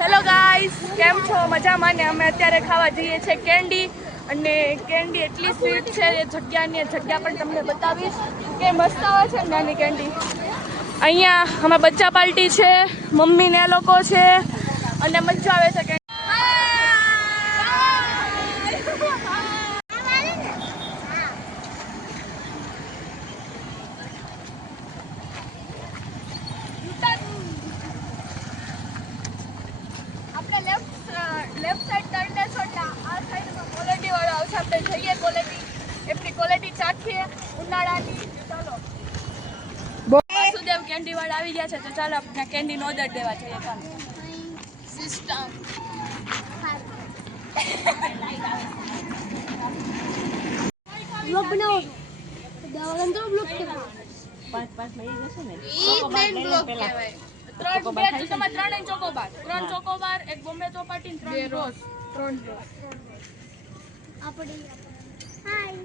Hello guys, કેમ છો? મજામાં ને? અમે અત્યારે ખાવા જઈએ છીએ કેન્ડી, અને કેન્ડી એટલી સ્વીટ છે એ જગ્યા પણ તમને બતાવીશ કે મસ્ત આવે છે નાની કેન્ડી. અહીંયા અમે બચ્ચા પાર્ટી છે, મમ્મી ને લોકો છે અને મજા આવે છે. લેફ્ટ સાઈડ ટર્ન લેશો એટલે આ સાઈડમાં ક્વોલિટી વાળો આવશે. આપણે જઈએ એમની ક્વોલિટી ચાખીએ ઉનાળાની. ચાલો, વાસુદેવ કેન્ડી વાળા આવી ગયા છે, તો ચાલો આપણે કેન્ડીનો ઓર્ડર દેવા જઈએ. ચાલો સિસ્ટમ બ્લોગ બનાવો દાવાન તો બ્લોગ કેવા 5 લઈ જશે ને ત્રણ ચોકોબાર, એક બોમ્બે ચોપાટી, 3 રોઝ. આપણે હાય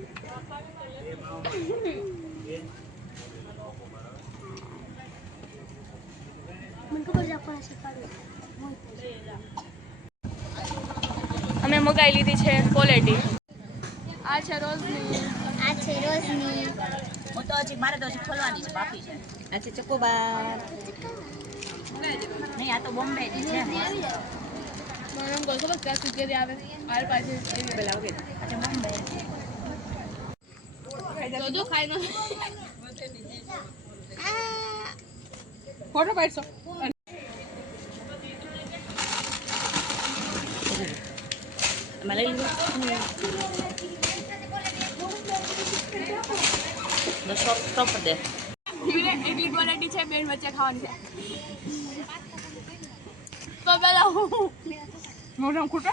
મને ખબર છે આપણે શીખવાડો. અમે મગાઈ લીધી છે ક્વોલિટી. આ છે રોઝની. હું તો હજી મારે તો હજી ખોલવાની છે, બાકી છે. આ છે ચોકોબાર. નહીં, આ તો બોમ્બે ની છે. મને કહો છો કે સુકેરી આવે આર પાસે એવી પેલા ઓકે. આ બોમ્બે તો ખાઈ નો ફોટો પાડશો. અમે લઈ લીધું. સ્ટોપ દે. એટલી ક્વોલિટી છે, બેન વચ્ચે ખાવાની છે. તો પેલા હું મોઢામાં ખૂટે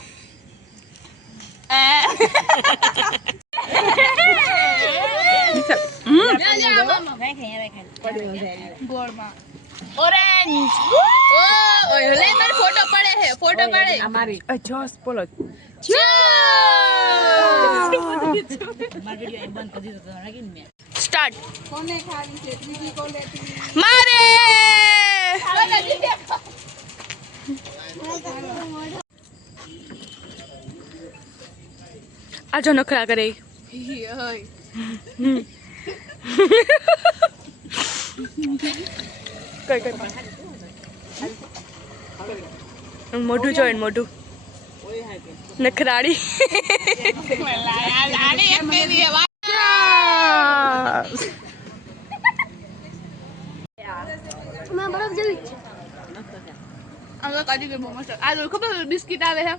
ગોળમાં ઓરેન્જ. ફોટો પડે છે, ફોટો પડે અમારી જોસ બોલો. મારી વિડિયો એક બંધ કરી દીધો તો રાખીને મેં સ્ટાર્ટ. કોને ખાવી છે બીજી ક્વોલિટી? મારે આ જો નખરા કરે. મોઢું જોઈને મોઢું નખરાડી. માં બરફ જેવી છે. આ ખબર બિસ્કિટ આવે છે,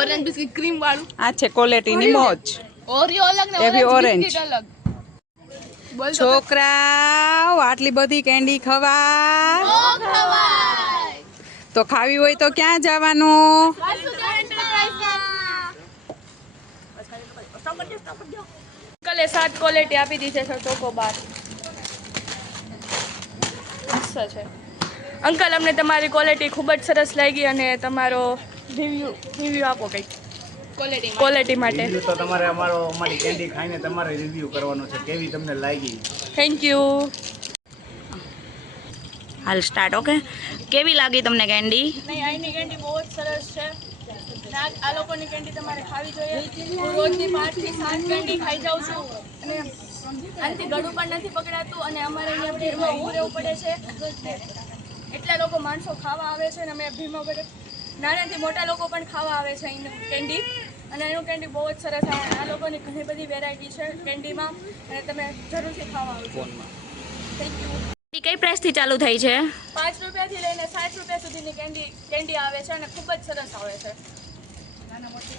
ઓરેન્જ બિસ્કિટ ક્રીમ વાળું. આ છે ક્વોલિટી ની મોજ. ઓરિયો અલગ ને એવી ઓરેન્જ orange. બિસ્કિટ અલગ. બોલ તો છોકરાઓ આટલી બધી કેન્ડી ખવાય તો ખાવી હોય તો ક્યાં જવાનું? કલે 7 ક્વોલિટી આપી દીધી છે ચોકોબાર. મસ્ત છે અંકલ, અમને તમારી ક્વોલિટી ખૂબ જ સરસ લાગી અને તમારો રિવ્યુ આપો કંઈક ક્વોલિટી માટે. રિવ્યુ તો તમારે અમારી કેન્ડી ખાઈને તમારે રિવ્યુ કરવાનો છે, કેવી તમને લાગી. Thank you. હાલ સ્ટાર્ટ. ઓકે, કેવી લાગી તમને કેન્ડી? નહીં, અહીંની કેન્ડી બહુ જ સરસ છે. આ લોકોની કેન્ડી તમારે ખાવી જોઈએ. હું રોજની 5 થી 7 કેન્ડી ખાઈ જાઉં છું અને આનાથી ગળું પણ નથી પકડાતું. અને અમારે અહીંયા ભીડમાં ઊભું રહેવું પડે છે, એટલા લોકો માણસો ખાવા આવે છે અને અમે ભીડમાં પડે. નાનાથી મોટા લોકો પણ ખાવા આવે છે અહીંનું કેન્ડી, અને એનું કેન્ડી બહુ જ સરસ આવે. આ લોકોની ઘણી બધી વેરાયટી છે કેન્ડીમાં અને તમે જરૂરથી ખાવા આવજો. Thank you. કઈ પ્રાઇસ થી ચાલુ થઈ છે? 5 રૂપિયાથી લઈને 60 રૂપિયા સુધીની કેન્ડી આવે છે અને ખૂબ જ સરસ આવે છે.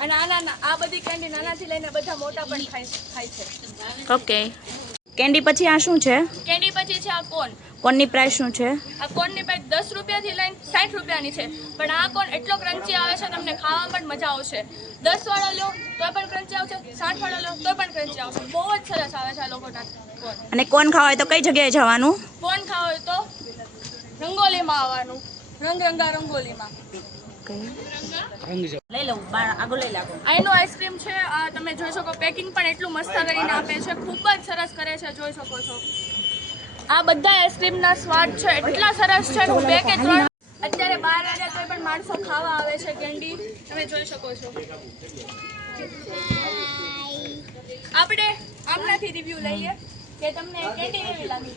અને આ બધી કેન્ડી નાનાથી લઈને બધા મોટા પણ ખાય છે. ઓકે, કેન્ડી પછી આ શું છે? કેન્ડી પછી છે આ કોન. કોનની પ્રાઇસ શું છે? આ કોનની પ્રાઇસ 10 રૂપિયાથી લઈને 60 રૂપિયાની છે, પણ આ કોન એટલો ક્રન્ચી આવે છે, તમને ખાવામાં પણ મજા આવશે. 10 વાળો લો તો પણ ક્રન્ચી આવશે, 60 વાળો લો તો પણ ક્રન્ચી આવશે. બહુ જ સરસ આવે છે આ લોકોના કોન. અને કોન ખાવા હોય તો કઈ જગ્યાએ જવાનું? કોન ખાવા હોય તો રંગોલીમાં આવવાનું, રંગરંગા રંગોલીમાં. લઈ લઉં, આગળ લઈ લાગો. અહીંનું આઈસ્ક્રીમ છે, આ તમે જોઈ શકો. પેકિંગ પણ એટલું મસ્ત કરીને આપે છે, ખૂબ જ સરસ કરે છે, જોઈ શકો છો. આ બધા આઈસ્ક્રીમના સ્વાદ છે એટલા સરસ છે. હું 2 કે 3 અત્યારે 12 વાગ્યા કોઈ પણ માણસો ખાવા આવે છે કેન્ડી, તમે જોઈ શકો છો. આપણે આમનાથી રિવ્યુ લઈએ કે તમને કેન્ડી કેવી લાગી.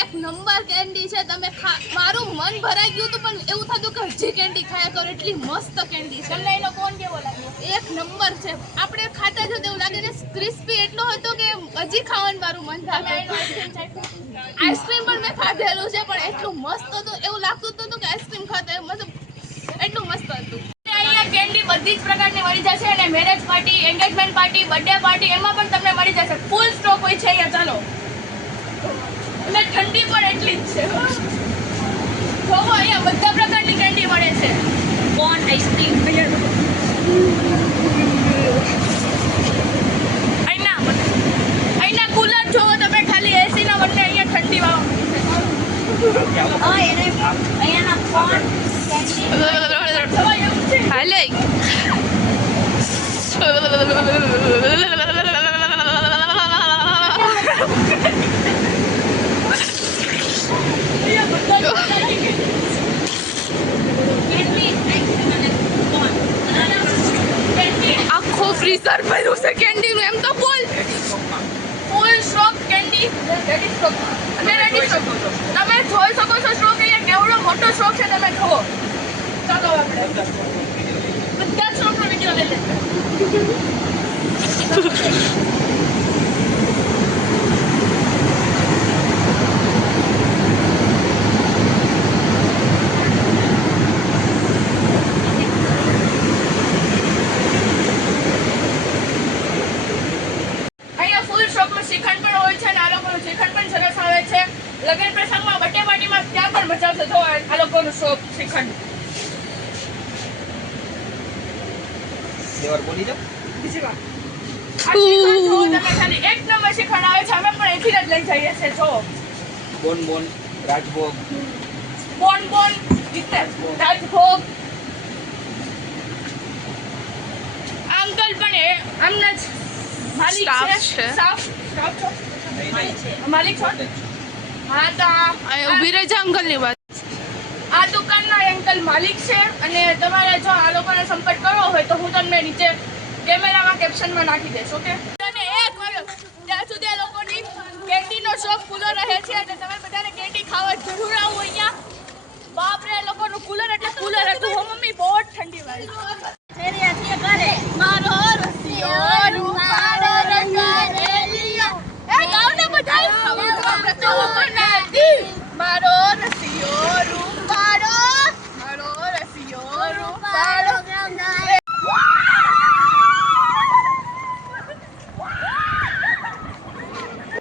એક નંબર કેન્ડી છે. તમે મારું મન ભરાઈ ગયું હતું, પણ એવું થતું કે હજી કેન્ડી ખાયા કરો. એટલી મસ્ત કેન્ડી છે. તમને એનો કોણ કેવો લાગ્યો? એક નંબર છે. આપણે ખાતા જો એવું લાગે ને, ક્રિસ્પી એટલો હતો કે હજી ખાવાનું મારું મન તમે થાય. એનો આઈસ્ક્રીમ ચાખ્યો? આઈસ્ક્રીમ પણ મેં ખાધેલું છે, પણ એટલું મસ્ત હતું, એવું લાગતું હતું કે આઈસ્ક્રીમ ખાતા મતલબ એટલું મસ્ત હતું. અહીંયા કેન્ડી બધી જ પ્રકારની મળી જશે અને marriage party, engagement party, birthday party એમાં પણ તમને મળી જશે. ફૂલ સ્ટોક હોય છે અહીંયા. ચાલો, અને ઠંડી પણ એટલી જ છે. જોવો અહીંયા બધા પ્રકારની કેન્ડી મળે છે. કોન આઈસ્ક્રીમ અહીંના કુલર જોવો તમે, ખાલી એસી ના બદલે અહીંયા ઠંડી વાળો. અહીંયાના કોન હાલે આખો ફ્રીઝર ભર્યું છે કેન્ડી નું. એમ તો બોલ, ફૂલ સ્ટોક કેન્ડી રેડી સ્ટોક અને રેડી સ્ટોક. તમે જોઈ શકો છો સ્ટોક અહીંયા કેવડો મોટો સ્ટોક છે, તમે જુઓ. ચાલો આપણે બધા સ્ટોકનો વિડીયો લઈ લઈએ. અહીંયા ફૂલ સ્ટોકનું શ્રીખંડ પણ હોય છે અને આ લોકોનું શ્રીખંડ પણ સરસ આવે છે. લગ્ન પ્રસંગમાં, બર્થડે પાર્ટીમાં ત્યાં પણ મજા આવશે. જો આ લોકોનું સ્ટોક શ્રીખંડ. બીજી વાત, આ શ્રીખંડ જુઓ તમે, ખાલી એક નંબર શ્રીખંડ આવે છે. અમે પણ અહીંથી જ લઈ જઈએ છીએ. જો બોન રાજભોગ બોન રાજભોગ. આ અંકલ પણ આમના જ માલિક Staff છે. છે. Staff છો? માલિક છો? હા, તો ઉભી રહેજે અંકલ ની વાત. આ દુકાનના અંકલ માલિક છે અને તમારે જો આ લોકોને સંપર્ક કરવો હોય તો હું તમને નીચે કેમેરામાં કેપ્શનમાં નાખી દઈશ. ઓકે? અને એક વાર ત્યાં સુધી આ લોકોની કેન્ડીનો શોપ ખુલ્લો રહે છે અને તમે બધાને કેન્ડી ખાવા જરૂર આવો અહીંયા. બાપરે, એ લોકોનું કુલર એટલે કુલર જ